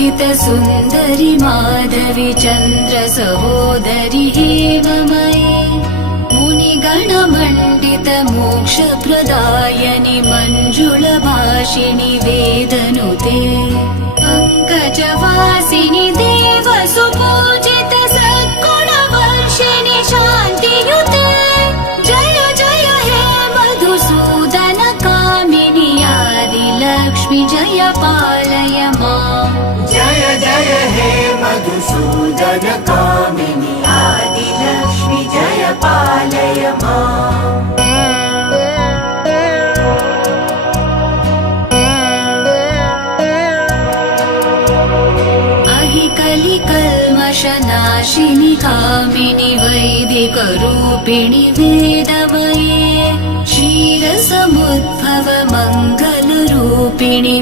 सुन्दरि माधवी चन्द्र सहोदरि हेममयी मुनिगणमण्डित मोक्षप्रदायनि मञ्जुलभाषिणि वेदनुते पङ्कजवासिनि देवसुपूजित सद्गुणवर्षिणि शान्तियुते जय जय हे मधुसूदन कामिनि आदिलक्ष्मि जय पालय माम् जय जय हे मधुसूदन कामिनि आदिलक्ष्मि जय पालय माम् कलिकल्मषनाशिनि कामिनि वैदिकरूपिणि वेदमये क्षीरसमुद्भव मङ्गलरूपिणि